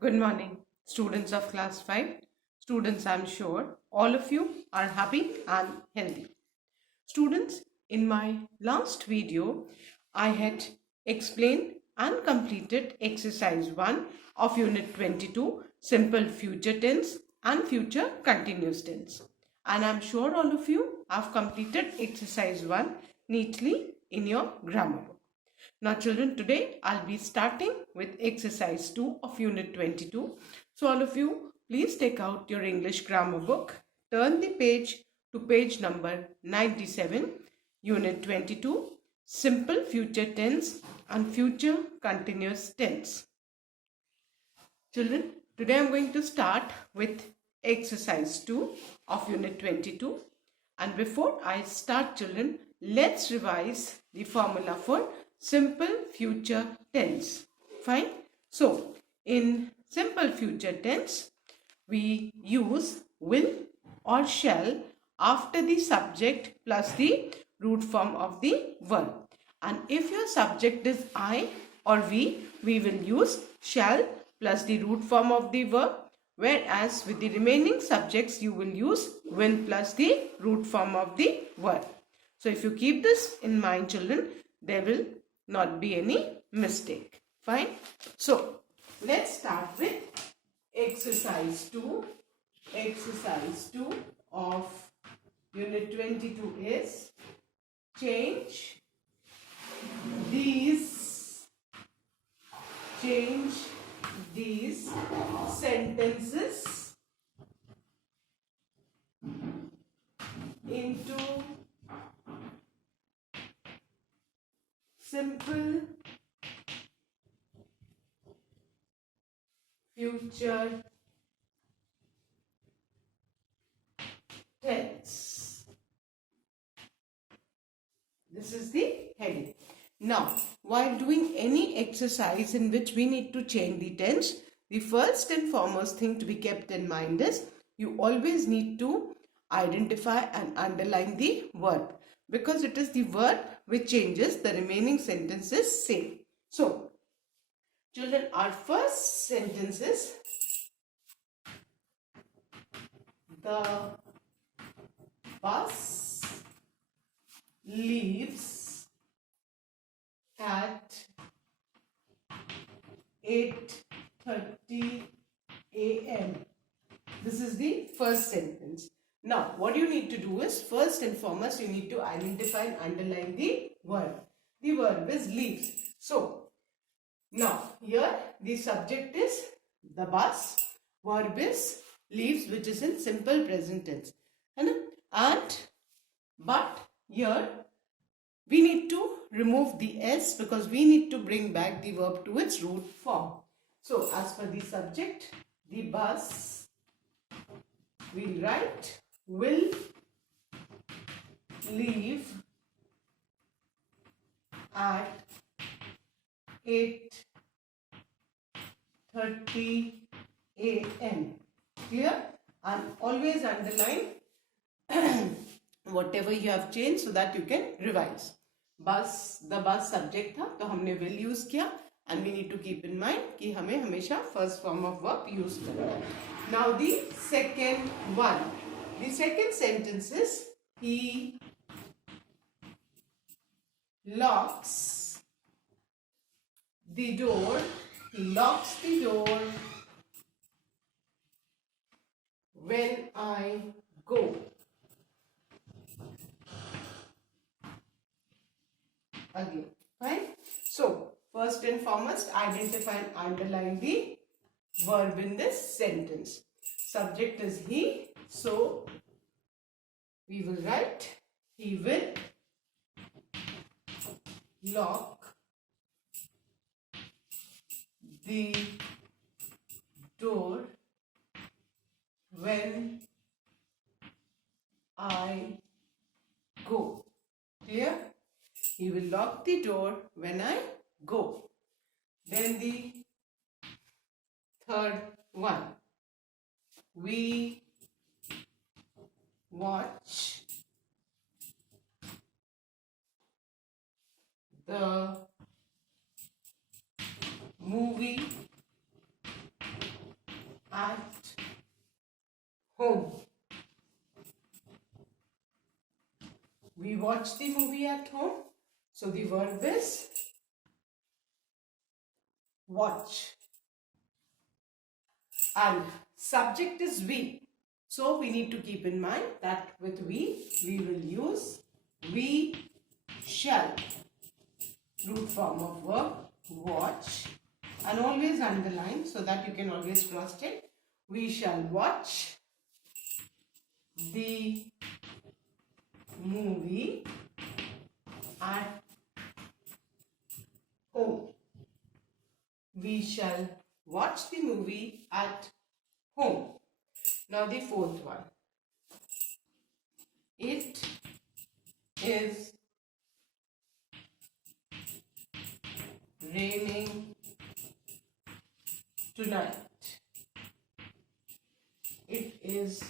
Good morning, students of class 5. Students, I'm sure all of you are happy and healthy. Students, in my last video, I had explained and completed exercise 1 of unit 22, simple future tense and future continuous tense. And I'm sure all of you have completed exercise 1 neatly in your grammar book. Now children, today I'll be starting with exercise 2 of unit 22. So all of you, please take out your English grammar book, turn the page to page number 97, unit 22, simple future tense and future continuous tense. Children, today I'm going to start with exercise 2 of unit 22. And before I start, children, let's revise the formula for simple future tense. Fine. So, in simple future tense, we use will or shall after the subject plus the root form of the verb. And if your subject is I or we will use shall plus the root form of the verb. Whereas with the remaining subjects, you will use will plus the root form of the verb. So if you keep this in mind, children, there will not be any mistake. Fine. So let's start with exercise 2. Exercise 2 of unit 22 is change these sentences into simple future tense. This is the heading. Now, while doing any exercise in which we need to change the tense, the first and foremost thing to be kept in mind is you always need to identify and underline the verb, because it is the verb which changes the remaining sentences same. So, children, our first sentence is the bus leaves at 8:30 a.m. This is the first sentence. Now, what you need to do is, first and foremost, you need to identify and underline the verb. The verb is leaves. So, now, here the subject is the bus, verb is leaves, which is in simple present tense. But here we need to remove the S because we need to bring back the verb to its root form. So, as per the subject, the bus, we'll write will leave at 8:30 a.m. Clear? And always underline whatever you have changed so that you can revise. The bus subject था तो हमने will use किया, and we need to keep in mind कि हमें हमेशा first form of verb use करना है. Now the second one. The second sentence is he locks the door. He locks the door when I go. Again, fine. So, first and foremost, identify and underline the verb in this sentence. Subject is he, so we will write he will lock the door when I go. Clear? He will lock the door when I go. Then the third one. We watch the movie at home. We watch the movie at home. So the verb is watch. And subject is we. So we need to keep in mind that with we will use we shall. Root form of verb watch. And always underline so that you can always cross check. We shall watch the movie at home. We shall watch the movie at home. Now the fourth one. It is raining tonight. It is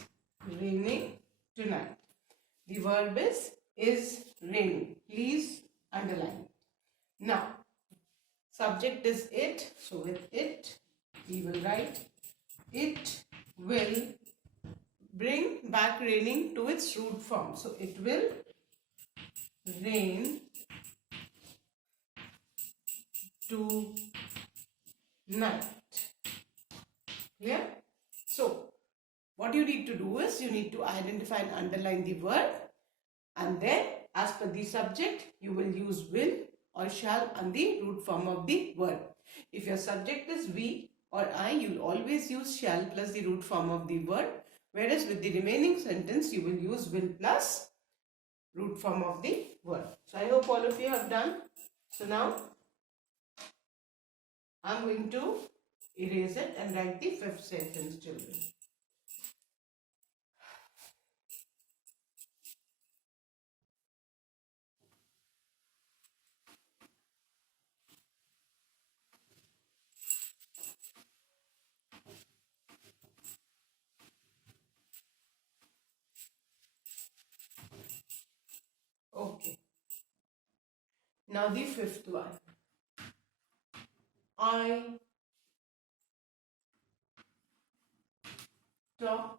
raining tonight. The verb is raining. Please underline. Now, subject is it. So with it, we will write it will bring back raining to its root form. So it will rain tonight. Clear? So, what you need to do is you need to identify and underline the verb, and then as per the subject you will use will or shall and the root form of the verb. If your subject is we or I, you will always use shall plus the root form of the verb, whereas with the remaining sentence you will use will plus root form of the verb. So I hope all of you have done. So now I am going to erase it and write the fifth sentence, children. Okay. Now the fifth one. I talk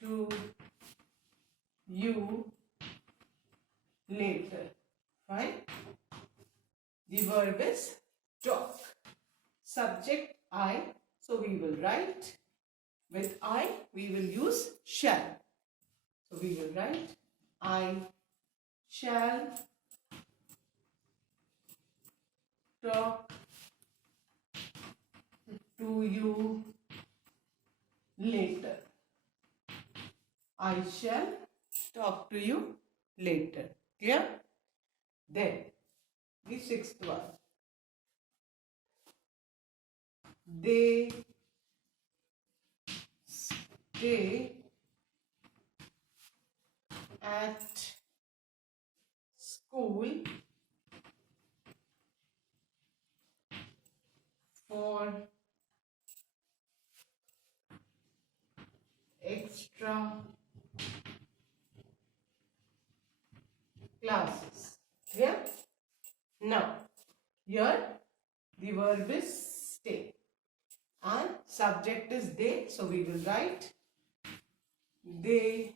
to you later. Fine. The verb is talk. Subject I. So we will write with I we will use shall. So we will write I shall talk to you later. I shall talk to you later. Clear? Then the sixth one. They stay at school for extra classes. Yeah? Now, here the verb is stay and subject is they. So we will write they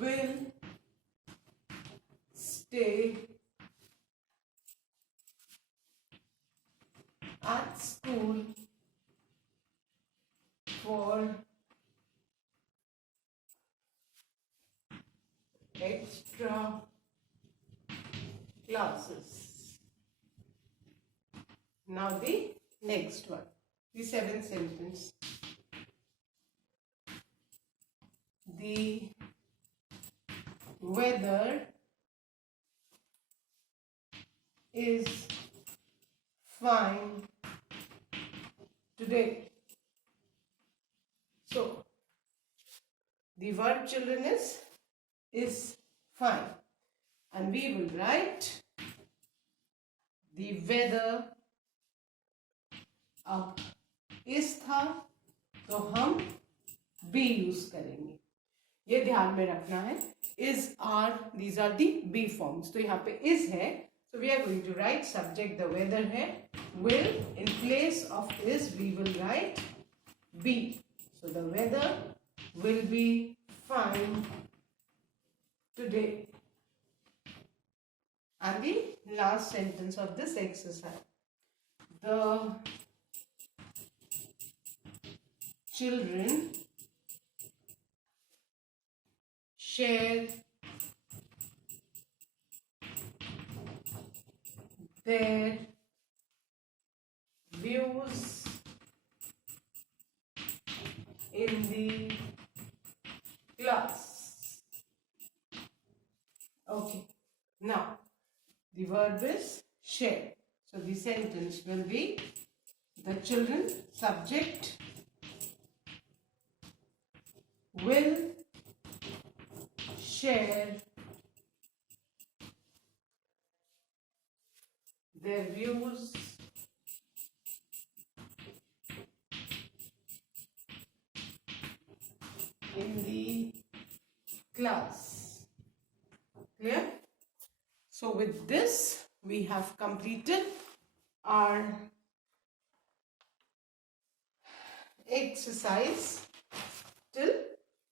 will stay at school for extra classes. Now the next one, the seventh sentence. The weather is fine today. So, the verb, children, is fine. And we will write the weather अब इस था तो हम B use करेंगे, ये ध्यान में रखना है. Is are, these are the B forms. तो यहाँ पे इज है, So we are going to write subject the weather here. Will, in place of is we will write be. So the weather will be fine today. And the last sentence of this exercise. The children share their views in the class. Okay. Now, the verb is share. So, the sentence will be the children, subject, will share their views in the class. Clear? So with this we have completed our exercise till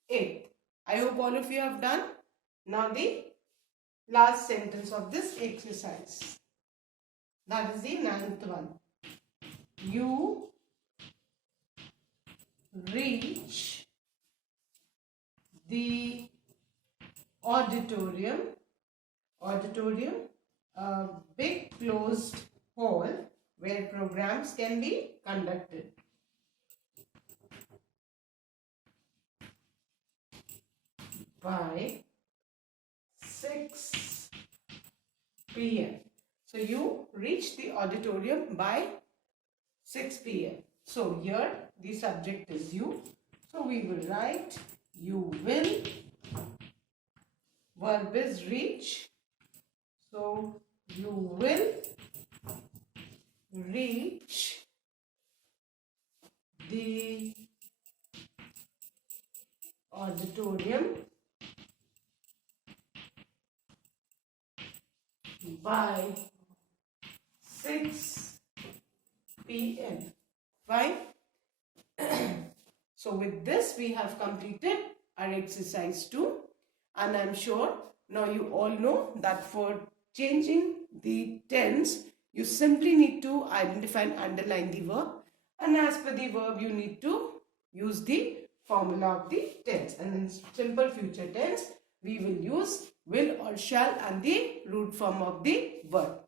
8th. I hope all of you have done. Now the last sentence of this exercise. That is the 9th one. You reach the auditorium, a big closed hall where programs can be conducted. By 6 p.m. So you reach the auditorium by 6 p.m. So here the subject is you. So we will write you will. Verb is reach. So you will reach the auditorium by 6 p.m. Fine. So with this we have completed our exercise 2, and I am sure now you all know that for changing the tense you simply need to identify and underline the verb, and as per the verb you need to use the formula of the tense, and in simple future tense we will use will or shall and the root form of the verb.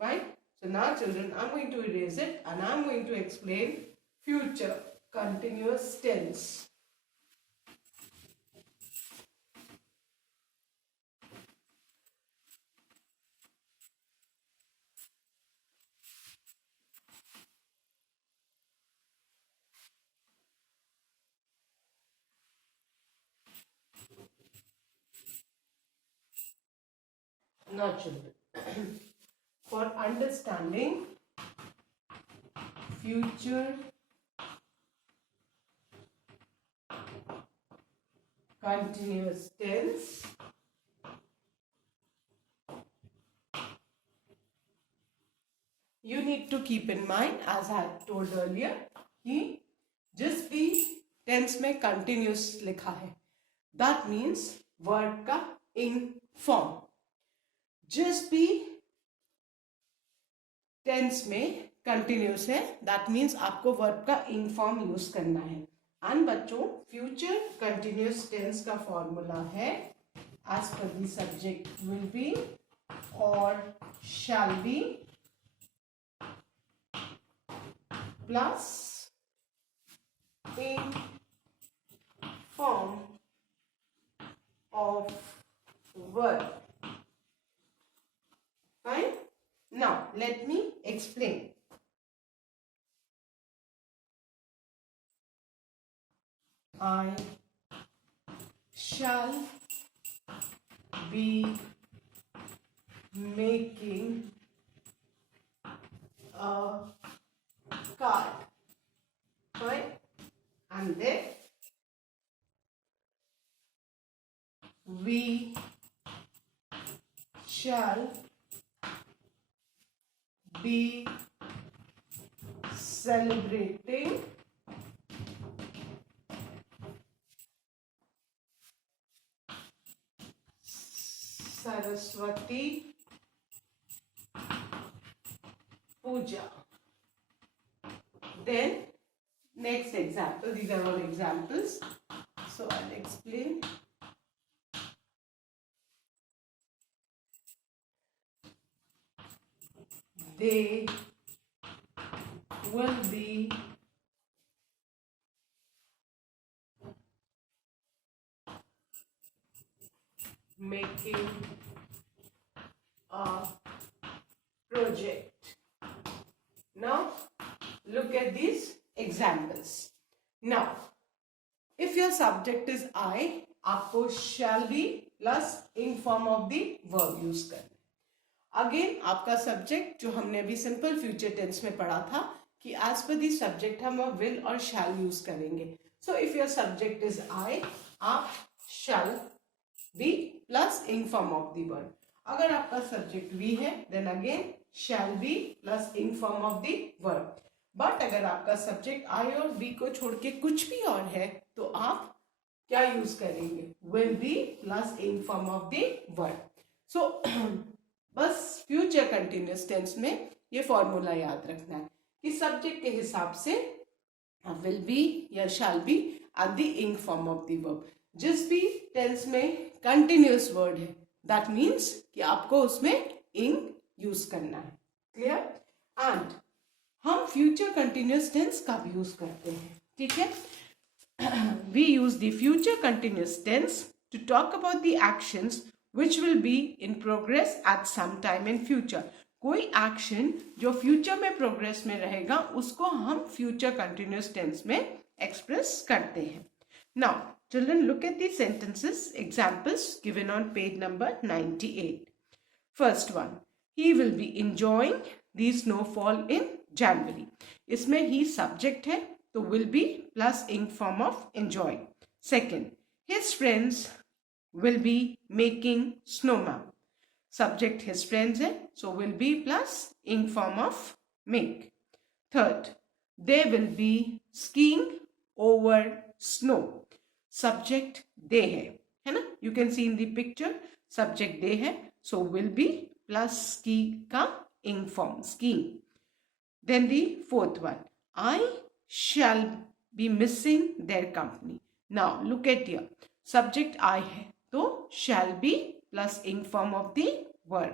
Fine. So now children, I am going to erase it and I am going to explain future continuous tense. Now children, for understanding future continuous tense, you need to keep in mind, as I had told earlier, कि जिस भी tense में continuous लिखा है, that means word का in form. जिस भी tense में कंटिन्यूस है, दैट मीन्स आपको वर्ब का इन फॉर्म यूज करना है. एंड बच्चों, फ्यूचर कंटिन्यूस टेंस का फॉर्मूला है as per the subject will be और shall be plus in form of verb. Fine. Now let me explain. I shall be making a card. Fine. And then we shall be celebrating Saraswati Puja. Then next example, these are all examples, so I'll explain. They will be making a project. Now look at these examples. Now if your subject is I, आपको shall be plus ing form of the verb use करना. Again आपका subject जो हमने अभी simple future tense में पढ़ा था कि एज पर दी सब्जेक्ट हम विल और शैल यूज करेंगे. So if your subject is I, आप shall be plus ing form of the verb. अगर आपका सब्जेक्ट वी है then again shall be plus ing form of the verb. But अगर आपका subject I और B को छोड़ के कुछ भी और है तो आप क्या यूज करेंगे? Will be plus ing form of the verb. So बस फ्यूचर कंटिन्यूस टेंस में ये फॉर्मूला याद रखना है कि सब्जेक्ट के हिसाब से विल बी या shall be at the ing form of the verb. जिस भी टेंस में कंटिन्यूस वर्ड है दैट मीन्स कि आपको उसमें ing यूज करना है. क्लियर? एंड हम फ्यूचर कंटिन्यूस टेंस कब यूज करते हैं? ठीक है, we use the future continuous tense to talk about the actions which will be in progress at some time in future. कोई एक्शन जो फ्यूचर में प्रोग्रेस में रहेगा उसको हम फ्यूचर कंटिन्यूस टेंस में एक्सप्रेस करते हैं. Now children look at the sentences examples given on page number 98. First one, he will be enjoying the snowfall in January. इसमें ही सब्जेक्ट है तो will be plus ing form of enjoy. Second, his friends will be making snowman. Subject his friends है so will be plus ing form of make. Third, they will be skiing over snow. Subject they है ना, you can see in the picture subject they है so will be plus ski का ing form skiing. Then the fourth one, I shall be missing their company. Now look at here, subject I है तो shall be plus ing form of the verb.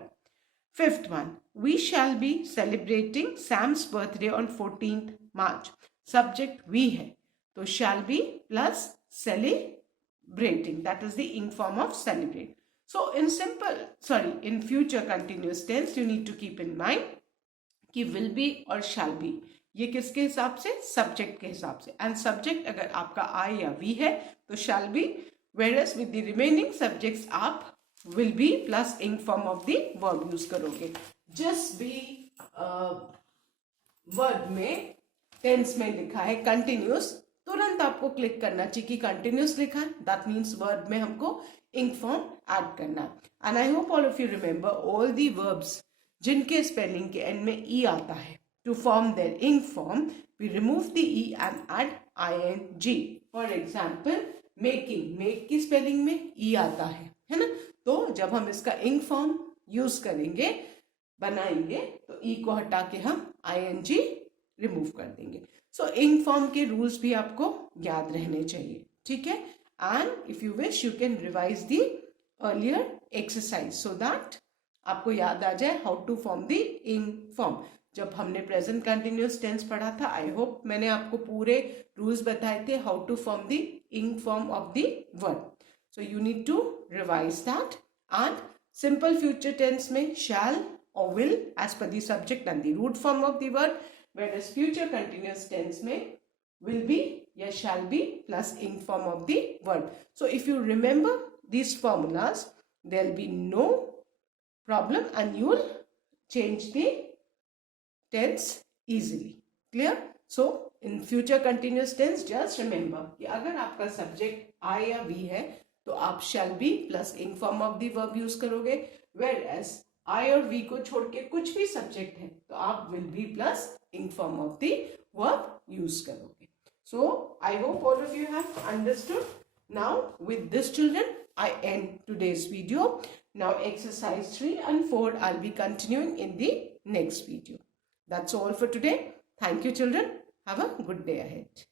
Fifth one, we shall be celebrating Sam's birthday on 14th March. Subject we है तो shall be plus celebrating, that is the ing form of celebrate. So in future continuous tense you need to keep in mind कि will be और shall be ये किसके हिसाब से? Subject के हिसाब से. एंड सब्जेक्ट अगर आपका I या we है तो shall be, whereas with the remaining subjects आप will be plus ing form of the verb use करोगे. जिस भी वर्ड में टेंस में लिखा है कंटिन्यूस, तुरंत आपको क्लिक करना चाहिए कि कंटिन्यूस लिखा है, दैट मीन्स वर्ब में हमको ing फॉर्म ऐड करना. And I hope all of you remember all the verbs जिनके स्पेलिंग के एंड में ई आता है. To form their ing form we remove the E and add ing. For example making, make की spelling में E आता है ना, तो जब हम इसका ing फॉर्म यूज करेंगे बनाएंगे तो ई को हटा के हम ing रिमूव कर देंगे. सो ing फॉर्म के रूल्स भी आपको याद रहने चाहिए. ठीक है, and if you wish you can revise the earlier exercise so that आपको याद आ जाए how to form the ing form. जब हमने प्रेजेंट कंटिन्यूस टेंस पढ़ा था आई होप मैंने आपको पूरे रूल्स बताए थे how to form the ing form of the verb. So you need to revise that. And simple future tense में shall or will as per the subject and the root form of the verb, whereas future continuous tense में will be या shall be plus ing form of the verb. So if you remember these formulas there will be no problem and you will change the tense easily. Clear? So in future continuous tense just remember कि अगर आपका subject I या we है तो आप shall be plus ing form of the verb use करोगे, where as I और we को छोड़ के कुछ भी सब्जेक्ट है तो आप will be plus in form of the verb use करोगे. So I hope all of you have understood. Now with this children I end today's video. Now exercise 3 and 4 I'll be continuing in the next video. That's all for today. Thank you children. Have a good day ahead.